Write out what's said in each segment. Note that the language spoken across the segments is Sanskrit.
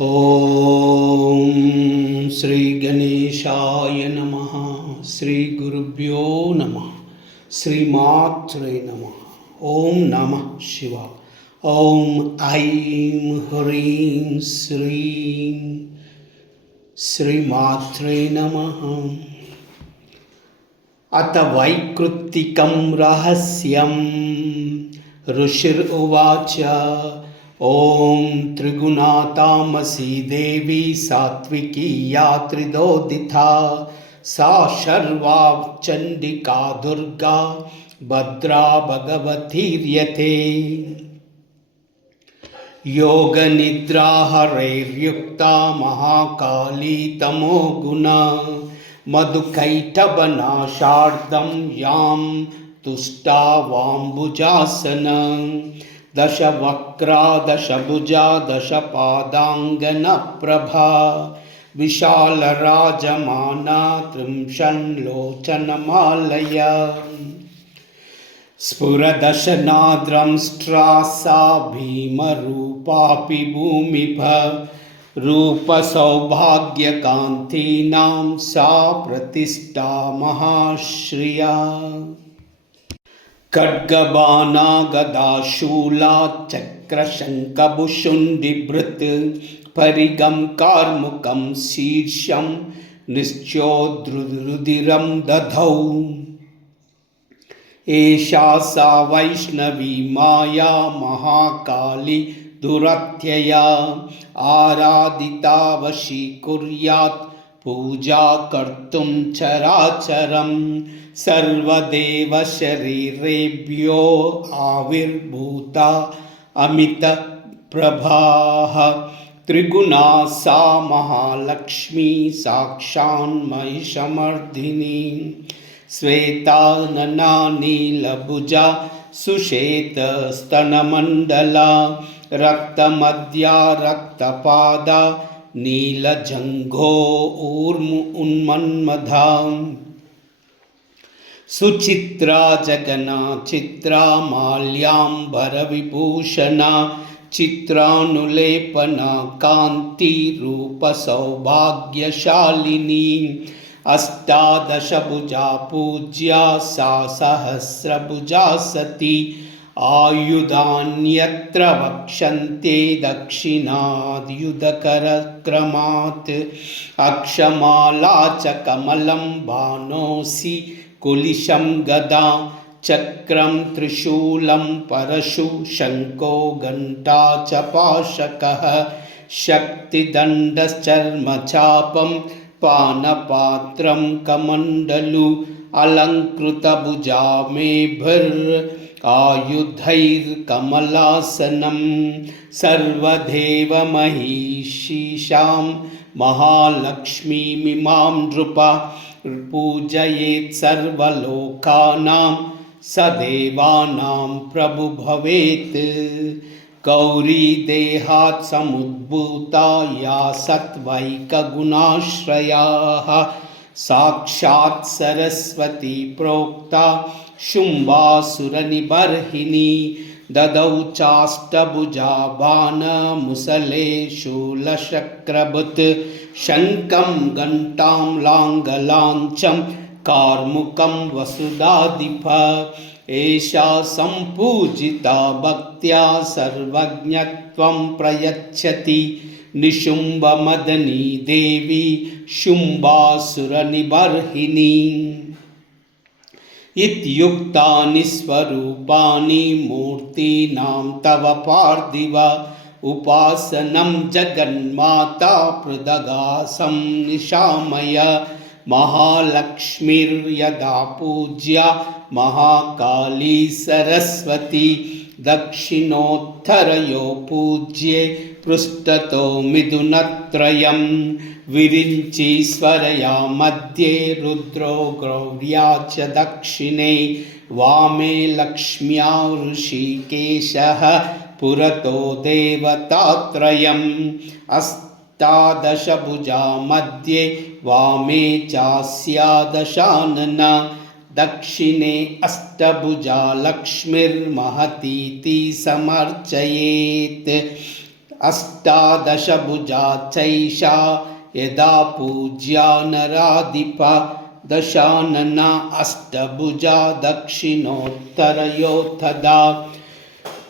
ಓಂ ಶ್ರೀ ಗಣೇಶಾಯ ನಮಃ. ಶ್ರೀ ಗುರುಭ್ಯೋ ನಮಃ. ಶ್ರೀಮಾತ್ರೇ ನಮಃ. ಓಂ ನಮಃ ಶಿವ. ಓಂ ಐಂ ಹ್ರೀಂ ಶ್ರೀಂ ಶ್ರೀಮಾತ್ರೇ ನಮಃ. ಅತ ವೈಕೃತಿಕಂ ರಹಸ್ಯಂ ಋಷಿರುವಾಚ. ಓಂ ತ್ರಿಗುಣಾತಾಮಸಿ ದೇವಿ ಸಾತ್ವಿಕಿ ಯಾ ತ್ರಿದೋದಿತಾ ಸಾ ಶರ್ವಾ ಚಂಡಿಕಾ ದುರ್ಗಾ ಭದ್ರಾ ಭಗವತೀರ್ಯತೆ. ಯೋಗನಿದ್ರಾಹರೈರ್ಯುಕ್ತಾ ಮಹಾಕಾಳಿ ತಮೋಗುಣ ಮಧುಕೈಟಭನಾಶಾರ್ಧಂ ಯಾಂ ತುಷ್ಟಾ ವಾಂಬುಜಾಸನ. ದಶವಕ್ರಾ ದಶಭುಜಾ ದಶಪಾದಾಂಗನಪ್ರಭಾ ವಿಶಾಲರಾಜಮಾನಾ ತ್ರಿಂಶನ್ಲೋಚನಮಾಲಯ. ಸ್ಫುರದಶನಾದ್ರಂಷ್ಟ್ರಾ ಸಾ ಭೀಮರೂಪಾಪಿ ಭೂಮಿಭ ರೂಪಸೌಭಾಗ್ಯಕಾಂತೀನಾಂ ಸಾ ಪ್ರತಿಷ್ಠಾ ಮಹಾಶ್ರಿಯಾ. ಖಡ್ಗಬಾಣಾ ಗದಾಶೂಲಾ ಚಕ್ರಶಂಖಭುಷುಂಡಿಭೃತ್ ಪರಿಗಂ ಕಾರ್ಮುಕಂ ಶೀರ್ಷಂ ನಿಶ್ಚೋದ್ರುದಿರಂ ದಧೌ. ಏಷಾ ಸಾ ವೈಷ್ಣವಿ ಮಾಯಾ ಮಹಾಕಾಳಿ ದುರತ್ಯಯಾ ಆರಾಧಿತಾ ವಶೀಕುರ್ಯಾತ್ ಪೂಜಾ ಕರ್ತುಂ ಚರಾಚರಂ. ಸರ್ವದೇವ ಶರೀರೇಭ್ಯೋ ಆವಿರ್ಭೂತಾ ಅಮಿತ ಪ್ರಭಾಃ. ತ್ರಿಗುಣಾ ಸಾ ಮಹಾಲಕ್ಷ್ಮೀ ಸಾಕ್ಷಾನ್ ಮಹಿಷಮರ್ಧಿನಿ. ಶ್ವೇತಾನನಾ ನೀಲಭುಜಾ ಸುಶ್ವೇತಸ್ತನಮಂಡಲಾ ರಕ್ತಮದ್ಯಾ ರಕ್ತಪಾದಾ ನೀಲಜಂಘೋ ಉನ್ಮನ್ಮಧಾ. ಸುಚಿತ್ರಾ ಜಗನಾ ಚಿತ್ರಾ ಮಾಲ್ಯಾಂಬರವಿಭೂಷಣಾ ಚಿತ್ರಾನುಲೇಪನಾ ಕಾಂತಿ ರೂಪ ಸೌಭಾಗ್ಯಶಾಲಿನಿ. ಅಷ್ಟಾದಶಭುಜಾ ಪೂಜ್ಯಾ ಸಾ ಸಹಸ್ರಭುಜಾ ಸತಿ. ಆಯುಧಾನ್ಯತ್ರ ವಕ್ಷಂತೆ ದಕ್ಷಿಣಾದ್ಯುಧಕರಕ್ರಮಾತ್. ಅಕ್ಷಮಾಲಾ ಚ ಕಮಲಂ ಬಾಣೋಸಿ ಕುಲಿಶಂ ಗದಾ ಚಕ್ರಂ ತ್ರಿಶೂಲಂ ಪರಶು ಶಂಖೋ ಘಂಟಾ ಚ ಪಾಶಕಃ. ಶಕ್ತಿದಂಡಶ್ಚರ್ಮಚಾಪಂ ಪಾನಪಾತ್ರಂ ಕಮಂಡಲು ಅಲಂಕೃತಭುಜಾಮೇಭಿರ್ ಆಯುಧೈರ್ಕಮಲಾಸನಂ. ಸರ್ವದೇವ ಮಹಿಷೀಷಾಂ ಮಹಾಲಕ್ಷ್ಮೀಮಿಮಾಂ ನೃಪ ಪೂಜಯೇತ್ ಸರ್ವಲೋಕಾನಾಂ ಸ ದೇವಾನಾಂ ಪ್ರಭು ಭವೇತ್. ಗೌರೀ ದೇಹಾತ್ ಸಮುದ್ಭೂತಾ ಯಾ ಸತ್ವೈಕಗುಣಾಶ್ರಯಾಃ ಸಾಕ್ಷಾತ್ ಸರಸ್ವತಿ ಪ್ರೋಕ್ತಾ ಶುಂಭಾಸುರನಿಬರ್ಹಿಣಿ. ದದೌ ಚಾಷ್ಟಭುಜಾ ಬಾಣಮುಸಲೆ ಶೂಲಶಕ್ರಭೃತ್ ಶಂಖಂ ಘಂಟಾಂ ಲಾಂಗಲಾಂಛಂ ಕಾರ್ಮುಕಂ ವಸುಧಾಧಿಪ. ಏಷಾ ಸಂಪೂಜಿತಾ ಭಕ್ತ್ಯಾ ಸರ್ವಜ್ಞತ್ವಂ ಪ್ರಯಚ್ಛತಿ. ನಿಶುಂಭಮದನಿ ದೇವಿ ಶುಂಭಾಸುರನಿಬರ್ಹಿಣಿ. ಇತ್ಯುಕ್ತಾನಿ ಸ್ವರೂಪಾಣಿ ಮೂರ್ತೀನಾಂ ತವ ಪಾರ್ಥಿವ. ಉಪಾಸನಂ ಜಗನ್ಮಾತಾ ಪೃಥಗಾಸಂ ನಿಶಾಮಯ. ಮಹಾಲಕ್ಷ್ಮೀರ್ಯದಾ ಪೂಜ್ಯಾ ಮಹಾಕಾಳಿ ಸರಸ್ವತಿ. ದಕ್ಷಿಣೋತ್ತರಯೋ ಪೂಜ್ಯೆ ಪೃಷ್ಠತೋ ಮಿಥುನತ್ರಯಂ. ವಿರಿಂಚೀಶ್ವರಯಾ ಮಧ್ಯೆ ರುದ್ರೋ ಗೌರ್ಯಾ ಚ ದಕ್ಷಿಣೆ. ವಾಮೇ ಲಕ್ಷ್ಮ್ಯಾ ಋಷಿಕೇಶಃ ಪುರತೋ ದೇವತಾತ್ರಯಂ. ಅಷ್ಟಾದಶಭುಜಾ ಮಧ್ಯೆ ವಾಮೇ ಚಾಸ್ಯಾ ದಶಾನನ. ದಕ್ಷಿಣೆ ಅಷ್ಟಭುಜಾ ಲಕ್ಷ್ಮೀರ್ಮಹತೀತಿ ಸಮರ್ಚಯೇತ್. अष्टादशभुजा चैषा यदा पूज्या नराधिप दशानना अष्टभुजा दक्षिणोत्तरयो तदा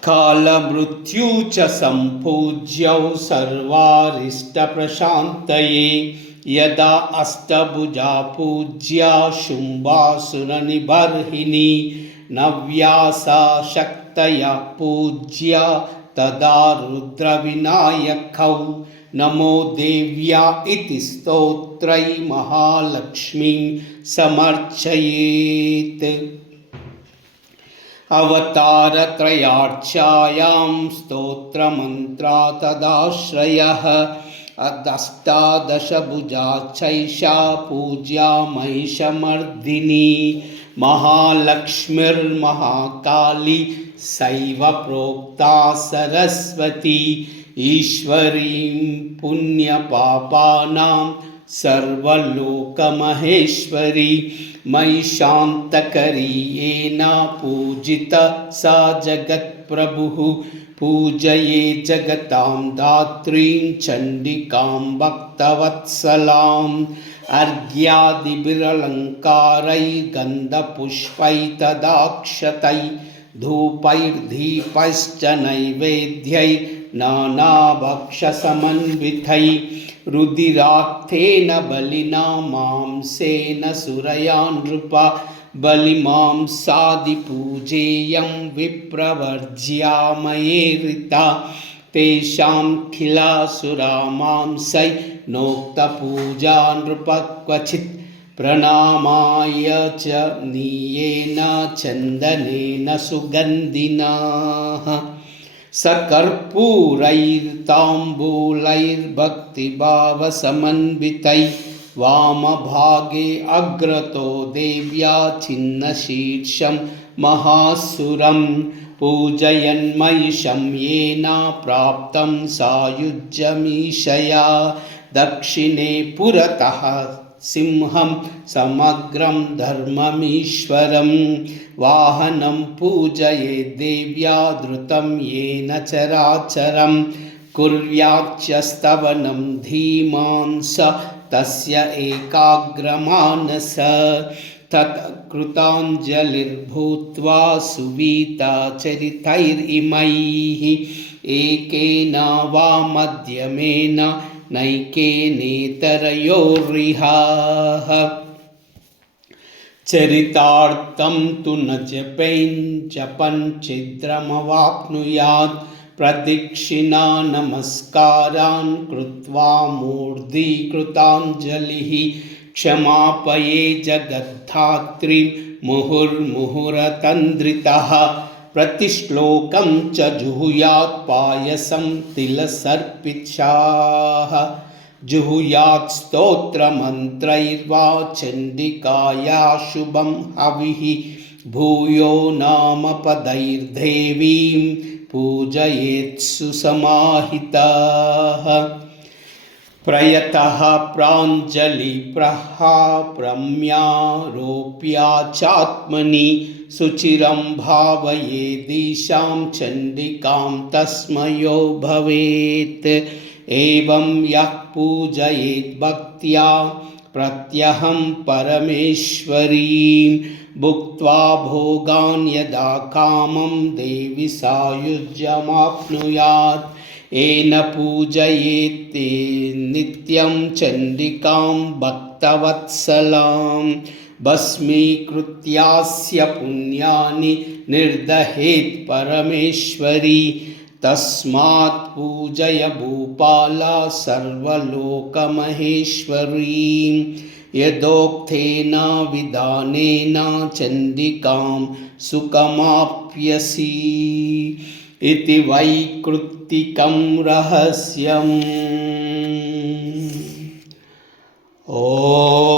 कालमृत्यु च सम्पूज्यौ सर्वारिष्टप्रशान्तये यदा अष्टभुजा पूज्या शुम्भासुरनिबर्हिणी नव्यासा शक्तया पूज्या तदा रुद्रविनायकौ नमो देव्या इति स्तोत्रै महालक्ष्मीं समर्चयेत्। अवतारत्रयार्चायां स्तोत्रमन्त्रा तदाश्रयः अष्टादशभुजा चैषा पूज्या महिषमर्दिनी महालक्ष्मीर्महाकाली सैव प्रोक्ता सरस्वती ईश्वरीं पुण्यपापानां सर्वलोकमहेश्वरी महिषान्तकरी येन पूजिता सा जगत्प्रभुः पूजये जगतां धात्रीं चण्डिकां भक्तवत्सलाम् अर्घ्यादिभिरलङ्कारैः गन्धपुष्पैः तदाक्षतैः धूपैर्दीपैश्च नैवेद्यैः नानाभक्षसमन्वितैः रुधिराक्तेन बलिना मांसेन सुरया नृप बलिमांसादिपूजेयं विप्रवर्ज्या मयेरिता तेषां खिलासुरा मांसै नोक्तपूजा नृप क्वचित् प्रणामाय च नीयेन चन्दनेन सुगन्धिना सकर्पूरैर्ताम्बूलैर्भक्तिभावसमन्वितैः वामभागे अग्रतो देव्या छिन्नशीर्षं महासुरं पूजयन्महिषं येन प्राप्तं सायुज्यमीशया दक्षिणे पुरतः सिंहं समग्रं धर्ममीश्वरं वाहनं पूजयेत् देव्या धृतं येन चराचरं कुर्याच्च स्तवनं धीमान् स तस्य एकाग्रमानस तत् कृताञ्जलिर्भूत्वा सुवीता चरितैरिमैः एकेन वा मध्यमेन नैकेनेतरयोरिहा चरितार्थं तु न जपन् छिद्रमवाप्नुयात् प्रदक्षिणा नमस्कारान् कृत्वा मूर्धीकृताञ्जलिः क्षमापये जगद्धात्रीं मुहुर्मुहुरतन्द्रितः प्रतिश्लोकं च जुहुयात् पायसं तिलसर्पिताः जुहुयात् स्तोत्रमन्त्रैर्वा चण्डिकाया शुभं हविः भूयो नामपदैर्देवीं पूजयेत् सुसमाहिताः प्रयतः प्राञ्जलिप्रहाप्रम्यारोप्या चात्मनि सुचिरं भावयेदीशां चण्डिकां तस्मयो भवेत् एवं यः पूजयेत् भक्त्या प्रत्यहं परमेश्वरीं भुक्त्वा भोगान् यदा कामं देवी सायुज्यमाप्नुयात् येन पूजयेत् नित्यं चण्डिकां भक्तवत्सलां भस्मीकृत्यास्य पुण्यानि निर्दहेत् परमेश्वरी तस्मात् पूजय भूपाला सर्वलोकमहेश्वरीं यदोक्तेन विधानेन चण्डिकां सुखमाप्यसि इति वैकृत्तिकं रहस्यम्। ॐ